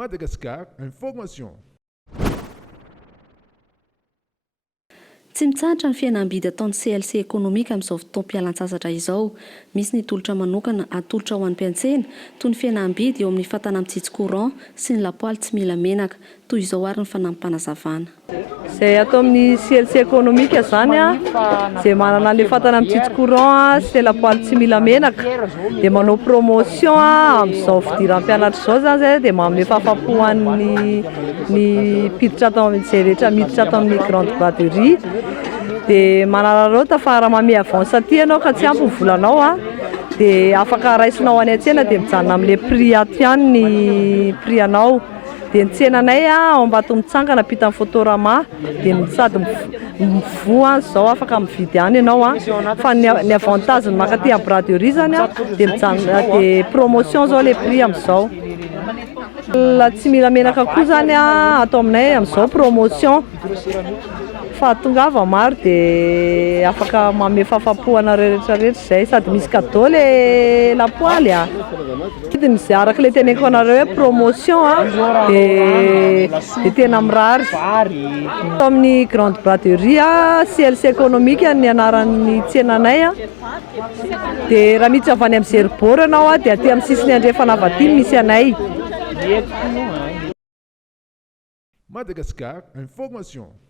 Madagascar Information. Tsy mitsahatra ny fihenam-bidy ataon'ny CLC économique amin'izao fotoam-pialan-tsasatra izao. Misy ny tolotra manokana atolotra ho an'ny mpiantsena toy ny fihenam-bidy eo amin'ny fatana amin'ny jijy courant sy ny lapoaly tsy mila menaka. Toy izao ary ny fanampanazavana. Izay atao amin'ny CLC économique izany izay manana le fatana amin'ny jijy courant sy lapoaly tsy mila menaka dia manao promotion amin'izao fidiran'ny mpianatra izao zany zay dia manome fahafapo ny mpiditra atao amin'izay rehetra miditra atao amin'ny grande braderie. Dia manararaota fa raha manome avance aty ianao ka tsy ampy ny volanao dia afaka raisinao any an-tsena dia mijanona amin'ilay prix aty ihany ny prix anao. Dia ny tsenanay ao Ambato mitsangana pita amin'ny Fotorama dia sady mivoa izao afaka mividy any ianao fa ny avantage ny makaty amin'ny braderie zany dia mijanona dia promotion zao le prix amin'izao. Tsy mila menaka koa zany atao aminay amin'izao promotion fa tongava maro dia afaka manome fahafapo anareo rehetrarehetra izay sady misy cadeau le lapoaly vidiny izay araka le teneniko anareo hoe promotion dia tena mirary. Amin'ny grande braderie CLC économique ny anaran'ny tsenanay dia raha miditra avy any amin'ny Zeriboro ianao dia aty amin'ny sisiny andrefana Avadimy misy anay. Madagascar Information.